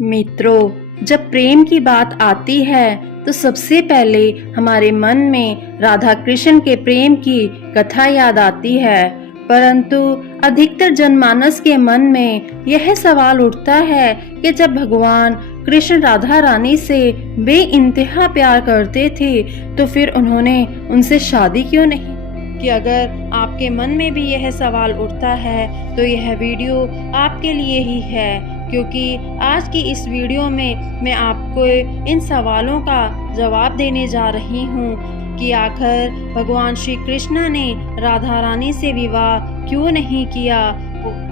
मित्रों, जब प्रेम की बात आती है तो सबसे पहले हमारे मन में राधा कृष्ण के प्रेम की कथा याद आती है। परंतु अधिकतर जनमानस के मन में यह सवाल उठता है कि जब भगवान कृष्ण राधा रानी से बेइंतहा प्यार करते थे तो फिर उन्होंने उनसे शादी क्यों नहीं कि अगर आपके मन में भी यह सवाल उठता है तो यह वीडियो आपके लिए ही है, क्योंकि आज की इस वीडियो में मैं आपको इन सवालों का जवाब देने जा रही हूँ कि आखिर भगवान श्री कृष्ण ने राधा रानी से विवाह क्यों नहीं किया।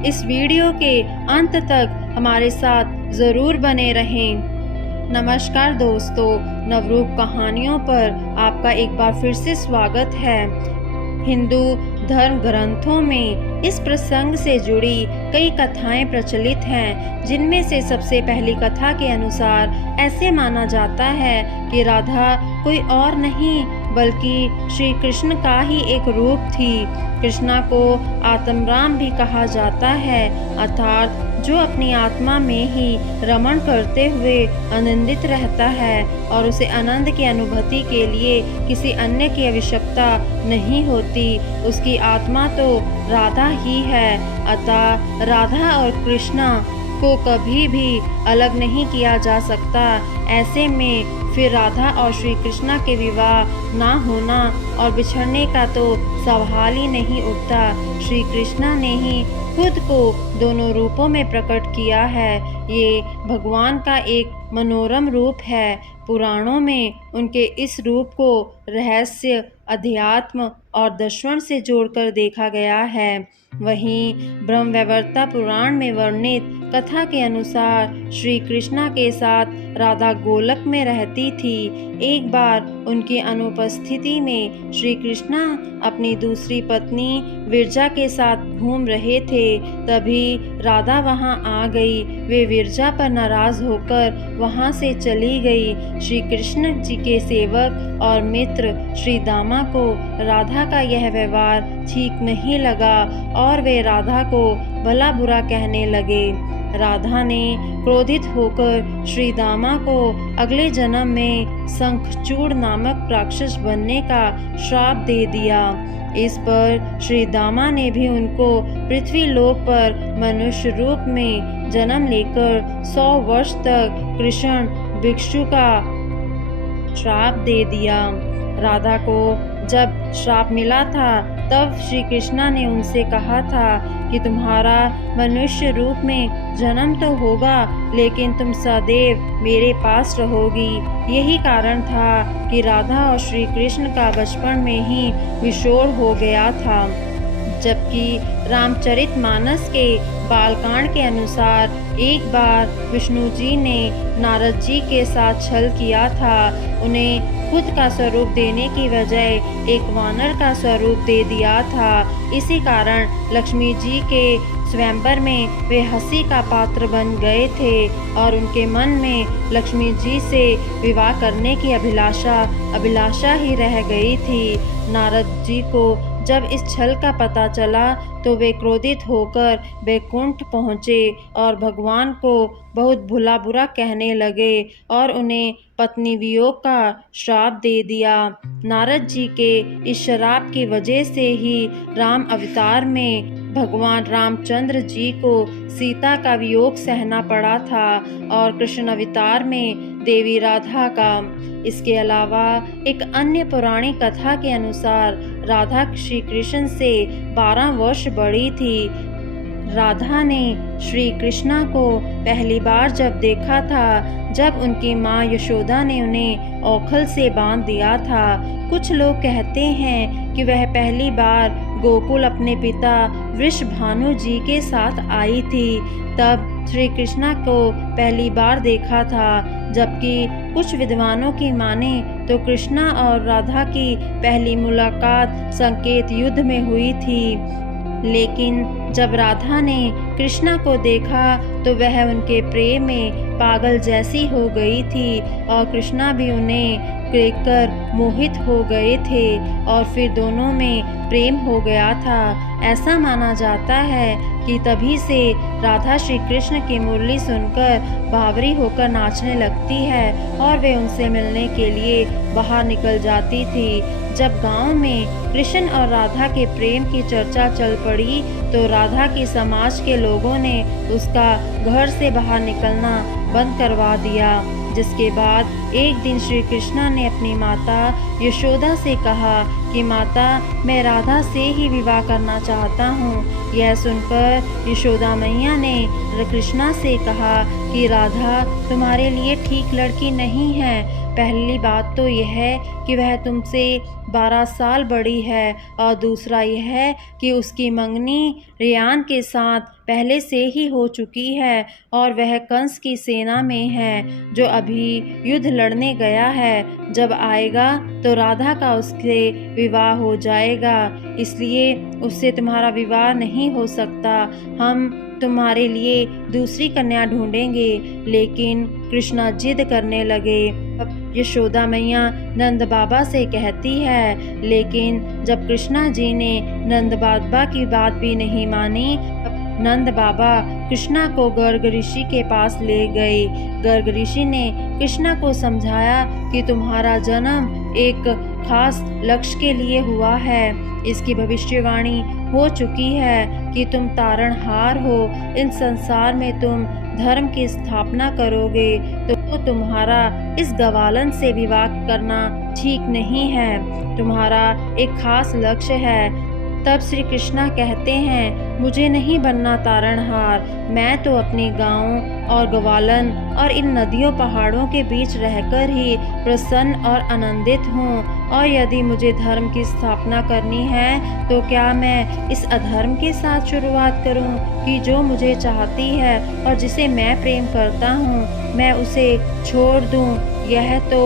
इस वीडियो के अंत तक हमारे साथ ज़रूर बने रहें। नमस्कार दोस्तों, नवरूप कहानियों पर आपका एक बार फिर से स्वागत है। हिंदू धर्म ग्रंथों में इस प्रसंग से जुड़ी कई कथाएं प्रचलित हैं, जिनमें से सबसे पहली कथा के अनुसार ऐसे माना जाता है कि राधा कोई और नहीं बल्कि श्री कृष्ण का ही एक रूप थी। कृष्णा को आत्मराम भी कहा जाता है, अर्थात जो अपनी आत्मा में ही रमण करते हुए आनंदित रहता है और उसे आनंद की अनुभूति के लिए किसी अन्य की आवश्यकता नहीं होती, उसकी आत्मा तो राधा ही है। अतः राधा और कृष्णा को कभी भी अलग नहीं किया जा सकता। ऐसे में फिर राधा और श्री कृष्णा के विवाह ना होना और बिछड़ने का तो सवाल ही नहीं उठता। श्री कृष्णा ने ही खुद को दोनों रूपों में प्रकट किया है। ये भगवान का एक मनोरम रूप है। पुराणों में उनके इस रूप को रहस्य, अध्यात्म और दर्शन से जोड़कर देखा गया है। वहीं ब्रह्मवैवर्त पुराण में वर्णित कथा के अनुसार श्री कृष्णा के साथ राधा गोलक में रहती थी। एक बार उनकी अनुपस्थिति में श्री कृष्णा अपनी दूसरी पत्नी विरजा के साथ घूम रहे थे, तभी राधा वहां आ गई। वे विरजा पर नाराज होकर वहां से चली गई। श्री कृष्ण जी के सेवक और मित्र श्री दामा को राधा का यह व्यवहार ठीक नहीं लगा और वे राधा को भला बुरा कहने लगे। राधा ने क्रोधित होकर श्री दामा को अगले जन्म में शंखचूड़ नामक राक्षस बनने का श्राप दे दिया। इस पर श्री दामा ने भी उनको पृथ्वी लोक पर मनुष्य रूप में जन्म लेकर 100 वर्ष तक कृष्ण भिक्षु का श्राप दे दिया। राधा को जब श्राप मिला था तब श्री कृष्णा ने उनसे कहा था कि तुम्हारा मनुष्य रूप में जन्म तो होगा, लेकिन तुम सदैव मेरे पास रहोगी। यही कारण था कि राधा और श्री कृष्ण का बचपन में ही विछोड़ हो गया था। जबकि रामचरितमानस के बालकांड के अनुसार एक बार विष्णु जी ने नारद जी के साथ छल किया था। उन्हें खुद का स्वरूप देने की बजाय एक वानर का स्वरूप दे दिया था। इसी कारण लक्ष्मी जी के स्वयंवर में वे हंसी का पात्र बन गए थे और उनके मन में लक्ष्मी जी से विवाह करने की अभिलाषा ही रह गई थी। नारद जी को जब इस छल का पता चला तो वे क्रोधित होकर वैकुंठ पहुँचे और भगवान को बहुत भला बुरा कहने लगे और उन्हें पत्नी वियोग का श्राप दे दिया। नारद जी के इस श्राप की वजह से ही राम अवतार में भगवान रामचंद्र जी को सीता का वियोग सहना पड़ा था और कृष्ण अवतार में देवी राधा का। इसके अलावा एक अन्य पौराणिक कथा के अनुसार राधा श्री कृष्ण से 12 वर्ष बड़ी थी। राधा ने श्री कृष्णा को पहली बार जब देखा था जब उनकी माँ यशोदा ने उन्हें औखल से बांध दिया था। कुछ लोग कहते हैं कि वह पहली बार गोकुल अपने पिता वृषभानु जी के साथ आई थी, तब श्री कृष्णा को पहली बार देखा था। जबकि कुछ विद्वानों की माने तो कृष्णा और राधा की पहली मुलाकात संकेत युद्ध में हुई थी। लेकिन जब राधा ने कृष्णा को देखा तो वह उनके प्रेम में पागल जैसी हो गई थी और कृष्णा भी उन्हें देखकर मोहित हो गए थे और फिर दोनों में प्रेम हो गया था। ऐसा माना जाता है कि तभी से राधा श्री कृष्ण की मुरली सुनकर बावरी होकर नाचने लगती है और वे उनसे मिलने के लिए बाहर निकल जाती थी। जब गांव में कृष्ण और राधा के प्रेम की चर्चा चल पड़ी तो राधा की समाज के लोगों ने उसका घर से बाहर निकलना बंद करवा दिया। जिसके बाद एक दिन श्री कृष्ण ने अपनी माता यशोदा से कहा कि माता, मैं राधा से ही विवाह करना चाहता हूँ। यह सुनकर यशोदा मैया ने कृष्णा से कहा कि राधा तुम्हारे लिए ठीक लड़की नहीं है। पहली बात तो यह है कि वह तुमसे 12 साल बड़ी है और दूसरा यह है कि उसकी मंगनी रियान के साथ पहले से ही हो चुकी है और वह कंस की सेना में है जो अभी युद्ध लड़ने गया है। जब आएगा तो राधा का उससे विवाह हो जाएगा, इसलिए उससे तुम्हारा विवाह नहीं हो सकता। हम तुम्हारे लिए दूसरी कन्या ढूंढेंगे। लेकिन कृष्णा जिद करने लगे। अब यशोदा मैया नंद बाबा से कहती है, लेकिन जब कृष्णा जी ने नंद बाबा की बात भी नहीं मानी, नंद बाबा कृष्णा को गर्ग ऋषि के पास ले गए। गर्ग ऋषि ने कृष्णा को समझाया कि तुम्हारा जन्म एक खास लक्ष्य के लिए हुआ है। इसकी भविष्यवाणी हो चुकी है कि तुम तारणहार हो। इन संसार में तुम धर्म की स्थापना करोगे तो तुम्हारा इस गवालन से विवाह करना ठीक नहीं है। तुम्हारा एक खास लक्ष्य है। तब श्री कृष्णा कहते हैं, मुझे नहीं बनना तारणहार। मैं तो अपने गाँव और ग्वालन और इन नदियों पहाड़ों के बीच रहकर ही प्रसन्न और आनंदित हूँ। और यदि मुझे धर्म की स्थापना करनी है तो क्या मैं इस अधर्म के साथ शुरुआत करूँ कि जो मुझे चाहती है और जिसे मैं प्रेम करता हूँ मैं उसे छोड़ दूँ? यह तो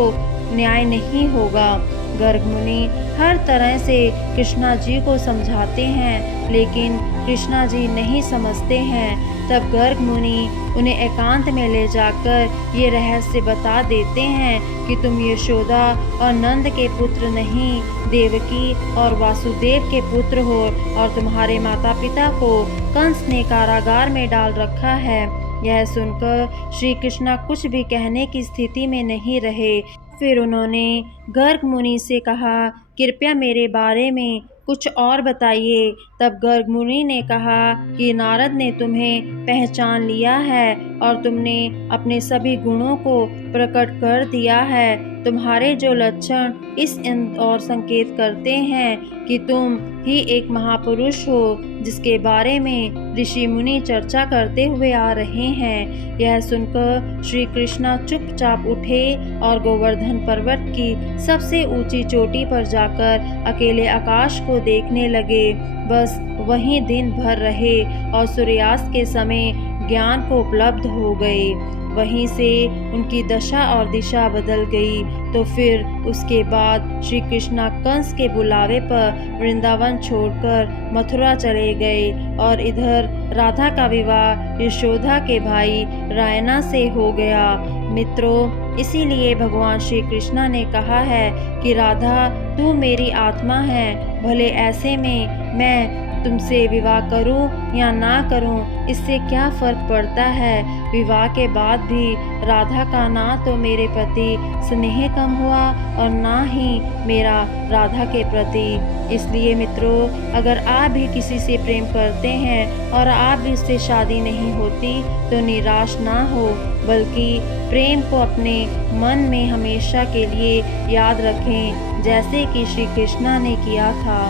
न्याय नहीं होगा। गर्ग मुनि हर तरह से कृष्णा जी को समझाते हैं, लेकिन कृष्णा जी नहीं समझते हैं। तब गर्ग मुनि उन्हें एकांत में ले जाकर ये रहस्य बता देते हैं कि तुम यशोदा और नंद के पुत्र नहीं, देवकी और वासुदेव के पुत्र हो और तुम्हारे माता पिता को कंस ने कारागार में डाल रखा है। यह सुनकर श्री कृष्णा कुछ भी कहने की स्थिति में नहीं रहे। फिर उन्होंने गर्ग मुनि से कहा, कृपया मेरे बारे में कुछ और बताइए। तब गर्ग मुनि ने कहा कि नारद ने तुम्हें पहचान लिया है और तुमने अपने सभी गुणों को प्रकट कर दिया है। तुम्हारे जो लक्षण इस और संकेत करते हैं कि तुम ही एक महापुरुष हो जिसके बारे में ऋषि मुनि चर्चा करते हुए आ रहे हैं। यह सुनकर श्री कृष्णा चुपचाप उठे और गोवर्धन पर्वत की सबसे ऊंची चोटी पर जाकर अकेले आकाश को देखने लगे। बस वहीं दिन भर रहे और सूर्यास्त के समय ज्ञान को उपलब्ध हो गए। वहीं से उनकी दशा और दिशा बदल गई। तो फिर उसके बाद श्री कृष्णा कंस के बुलावे पर वृंदावन छोड़कर मथुरा चले गए और इधर राधा का विवाह यशोदा के भाई रायना से हो गया। मित्रों, इसीलिए भगवान श्री कृष्णा ने कहा है कि राधा तू मेरी आत्मा है, भले ऐसे में मैं तुमसे विवाह करूं या ना करूं, इससे क्या फर्क पड़ता है। विवाह के बाद भी राधा का ना तो मेरे प्रति स्नेह कम हुआ और ना ही मेरा राधा के प्रति। इसलिए मित्रों, अगर आप भी किसी से प्रेम करते हैं और आप भी उससे शादी नहीं होती तो निराश ना हो, बल्कि प्रेम को अपने मन में हमेशा के लिए याद रखें, जैसे कि श्री कृष्णा ने किया था।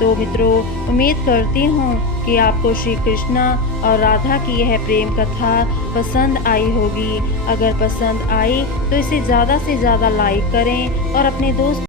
तो मित्रों, उम्मीद करती हूँ कि आपको श्री कृष्णा और राधा की यह प्रेम कथा पसंद आई होगी। अगर पसंद आई तो इसे ज़्यादा से ज़्यादा लाइक करें और अपने दोस्त